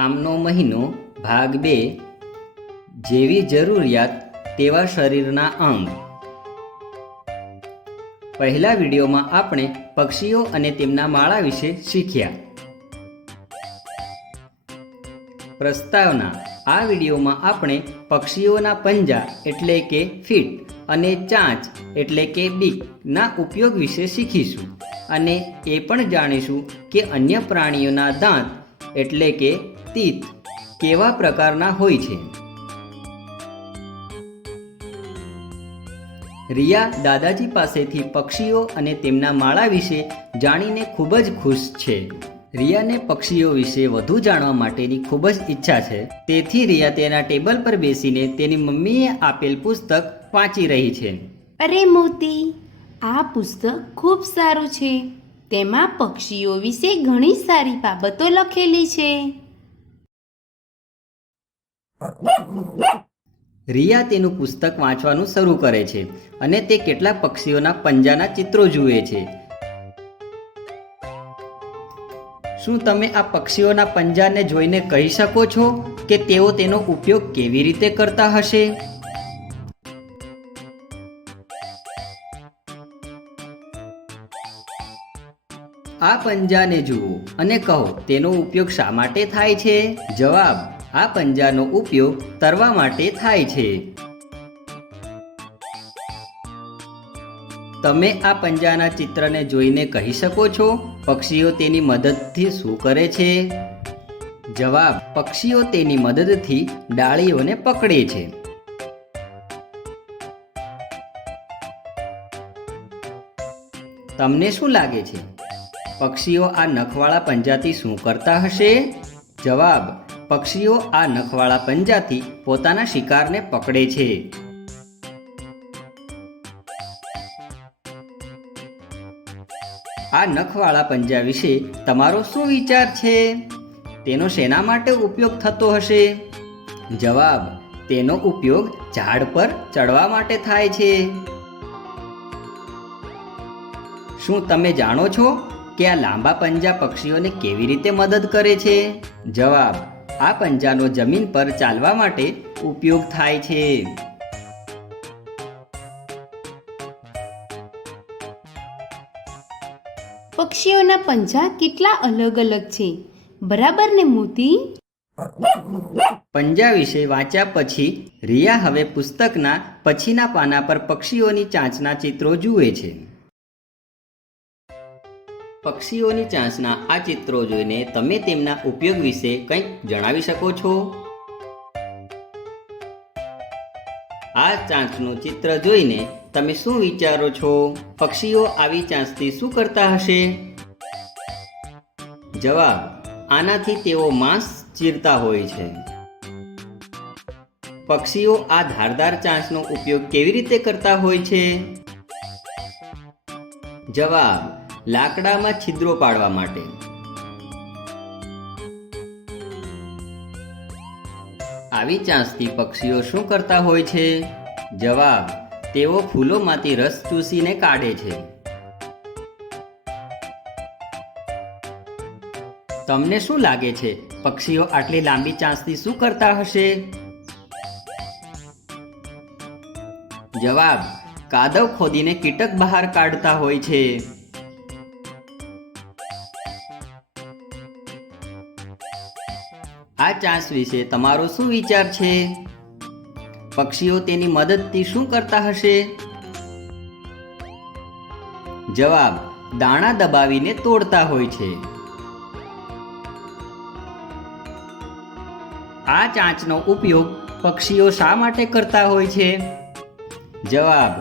કામનો મહિનો ભાગ 2 જેવી જરૂરિયાત તેવા શરીરના અંગ। પહેલા વિડીયોમાં આપણે પક્ષીઓ અને તેમના માળા વિશે શીખ્યા। પ્રસ્તાવના: આ વિડીયોમાં આપણે પક્ષીઓના પંજા એટલે કે ફીટ અને ચાંચ એટલે કે બીકના ઉપયોગ વિશે શીખીશું અને એ પણ જાણીશું કે અન્ય પ્રાણીઓના દાંત એટલે કે તીત કેવા પ્રકારના હોય છે। રિયા દાદાજી પાસેથી પક્ષીઓ અને તેમના માળા વિશે જાણીને ખૂબ જ ખુશ છે। રિયાને પક્ષીઓ વિશે વધુ જાણવા માટેની ખૂબ જ ઈચ્છા છે, તેથી રિયા તેના ટેબલ પર બેસીને તેની મમ્મીએ આપેલ પુસ્તક વાંચી રહી છે। અરે મોતી, આ પુસ્તક ખૂબ સારું છે। તેમાં પક્ષીઓ વિશે ઘણી સારી બાબતો લખેલી છે। રિયા તેનું પુસ્તક વાંચવાનું શરૂ કરે છે અને તે કેટલાક પક્ષીઓના પંજાના ચિત્રો જુએ છે। શું તમે આ પક્ષીઓના પંજાને જોઈને કહી શકો છો કે તેઓ તેનો ઉપયોગ કેવી રીતે કરતા હશે? આ પંજાને જુઓ અને કહો તેનો ઉપયોગ શા માટે થાય છે? જવાબ: આ પંજાનો ઉપયોગ તરવા માટે થાય છે। તમે આ પંજાના ચિત્રને જોઈને કહી શકો છો પક્ષીઓ તેની મદદથી શું કરે છે? જવાબ: પક્ષીઓ તેની મદદથી ડાળીઓને પકડે છે। તમને શું લાગે છે? પક્ષીઓ આ નખવાળા પંજાથી શું કરતા હશે? જવાબ: પક્ષીઓ આ નખવાળા પંજાથી પોતાના શિકારને પકડે છે। આ નખવાળા પંજા વિશે તમારો શું વિચાર છે? તેનો શેના માટે ઉપયોગ થતો હશે? જવાબ: તેનો ઉપયોગ ઝાડ પર ચડવા માટે થાય છે। શું તમે જાણો છો કે આ લાંબા પંજા પક્ષીઓને કેવી રીતે મદદ કરે છે? જવાબ: આ પંજાનો જમીન પર ચાલવા માટે ઉપયોગ થાય છે। પક્ષીઓના પંજા કેટલા અલગ અલગ છે, બરાબર ને મોતી? પંજા વિશે વાંચ્યા પછી રિયા હવે પુસ્તકના પછીના પાના પર પક્ષીઓની ચાંચના ચિત્રો જુએ છે। પક્ષીઓની ચાંચના આ ચિત્રો જોઈને તમે તેમના ઉપયોગ વિશે કંઈક જણાવી શકો છો? આ ચાંચનું ચિત્ર જોઈને તમે શું વિચારો છો? પક્ષીઓ આવી ચાંચથી શું કરતા હશે? જવાબ: આનાથી તેઓ માંસ ચીરતા હોય છે। પક્ષીઓ આ ધારદાર ચાંચનો ઉપયોગ કેવી રીતે કરતા હોય છે? જવાબ: લાકડામાં છિદ્રો પાડવા માટે। આવી ચાંચથી પક્ષીઓ શું કરતા હોય છે? જવાબ: તેઓ ફૂલોમાંથી રસ ચૂસીને કાઢે છે। તમને શું લાગે છે પક્ષીઓ આટલી લાંબી ચાંચથી શું કરતા હશે? જવાબ: કાદવ ખોદીને કીટક બહાર કાઢતા હોય છે। આ ચાંચ વિશે તમારો શું વિચાર છે? પક્ષીઓ તેની મદદથી શું કરતા હશે? જવાબ: દાણા દબાવીને તોડતા હોય છે। આ ચાંચનો ઉપયોગ પક્ષીઓ શા માટે કરતા હોય છે? જવાબ: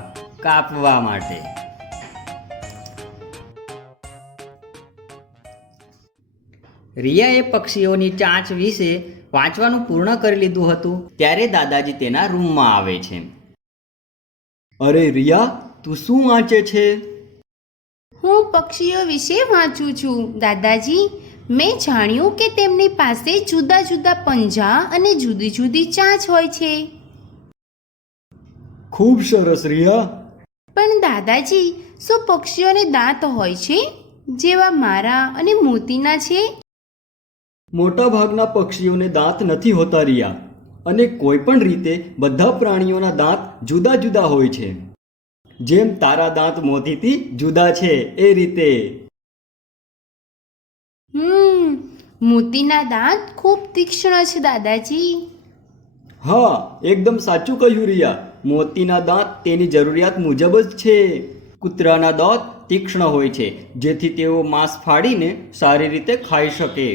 કાપવા માટે। રિયાએ પક્ષીઓની ચાંચ વિશે વાંચવાનું પૂર્ણ કરી લીધું હતું ત્યારે દાદાજી તેના રૂમમાં આવે છે। અરે રિયા, તું શું વાંચે છે? હું પક્ષીઓ વિશે વાંચું છું દાદાજી। મેં જાણ્યું કે તેમની પાસે જુદા જુદા પંજા અને જુદી જુદી ચાંચ હોય છે। ખૂબ સરસ રિયા। પણ દાદાજી, શું પક્ષીઓને દાંત હોય છે જેવા મારા અને મોતીના છે? મોટા ભાગના પક્ષીઓને દાંત નથી હોતા રિયા, અને કોઈ પણ રીતે બધા પ્રાણીઓના દાંત જુદા જુદા હોય છે. જેમ તારા દાંત મોતીથી જુદા છે એ રીતે. મોતીના દાંત ખૂબ તીક્ષ્ણ છે દાદાજી. હા, એકદમ સાચું કહ્યું રિયા. મોતીના દાંત તેની જરૂરિયાત મુજબ જ છે. કૂતરાના દાંત તીક્ષ્ણ હોય છે, જેથી તેઓ માંસ ફાડીને સારી રીતે ખાઈ શકે.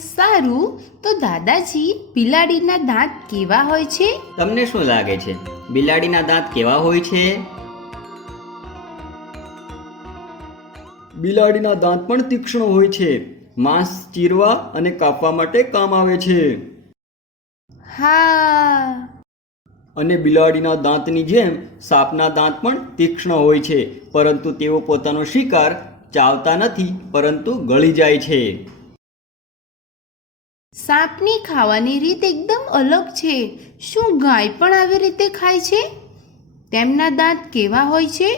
સારું, તો દાદાજી બિલાડીના દાંત કેવા હોય છે? તમને શું લાગે છે, બિલાડીના દાંત કેવા હોય છે? બિલાડીના દાંત પણ તીક્ષ્ણ હોય છે. માંસ ચીરવા અને કાપવા માટે કામ આવે છે. હા. અને બિલાડીના દાંતની જેમ સાપના દાંત પણ તીક્ષ્ણ હોય છે, પરંતુ તેઓ પોતાનો શિકાર ચાવતા નથી, પરંતુ ગળી જાય છે. સાપની ખાવાની રીત એકદમ અલગ છે. શું ગાય પણ આવી રીતે ખાય છે? તેમના દાંત કેવા હોય છે?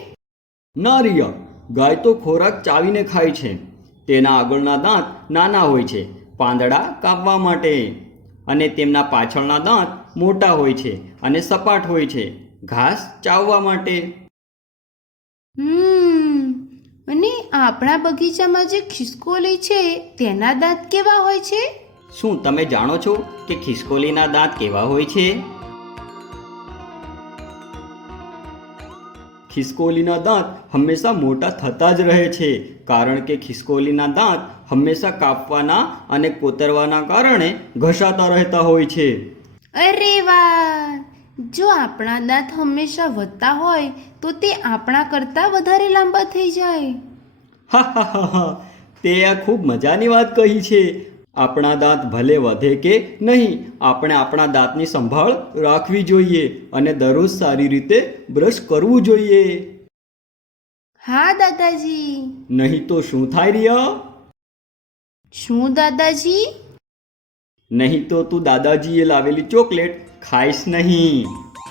ના રિયા, ગાય તો ખોરાક ચાવીને ખાય છે. તેના આગળના દાંત નાના હોય છે પાંદડા કાપવા માટે, અને તેમના પાછળના દાંત મોટા હોય છે અને સપાટ હોય છે ઘાસ ચાવવા માટે. અને આપણા બગીચામાં જે ખિસકોલી છે તેના દાંત કેવા હોય છે? શું તમે જાણો છો કે ખિસકોલીના દાંત કેવા હોય છે? ખિસકોલીના દાંત હંમેશા મોટા થતા જ રહે છે, કારણ કે ખિસકોલીના દાંત હંમેશા કાપવાના અને કોતરવાના કારણે ઘસાતા રહેતા હોય છે. અરે વાહ! જો આપણા દાંત હંમેશા વધતા હોય તો તે આપણા કરતાં વધારે લાંબા થઈ જાય. હા હા હા હા, તે આ ખૂબ મજાની વાત કહી છે. આપણા દાંત ભલે વધે કે નહીં, આપણે આપણા દાંતની સંભાળ રાખવી જોઈએ અને દરરોજ સારી રીતે બ્રશ કરવું જોઈએ. હા દાદાજી. નહીં તો શું થાય રિયા? શું દાદાજી? નહીં તો તું દાદાજીએ લાવેલી ચોકલેટ ખાઈશ નહીં.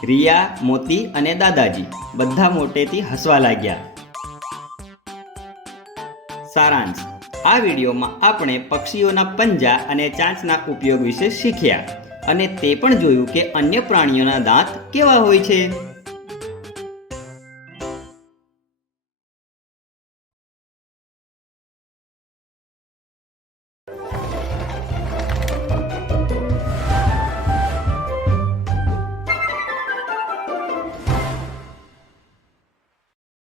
રિયા, મોતી અને દાદાજી બધા મોટેથી હસવા લાગ્યા. સારાંશ: આ વિડીયોમાં આપણે પક્ષીઓના પંજા અને ચાંચના ઉપયોગ વિશે શીખ્યા, અને તે પણ જોયું કે અન્ય પ્રાણીઓના દાંત કેવા હોય છે.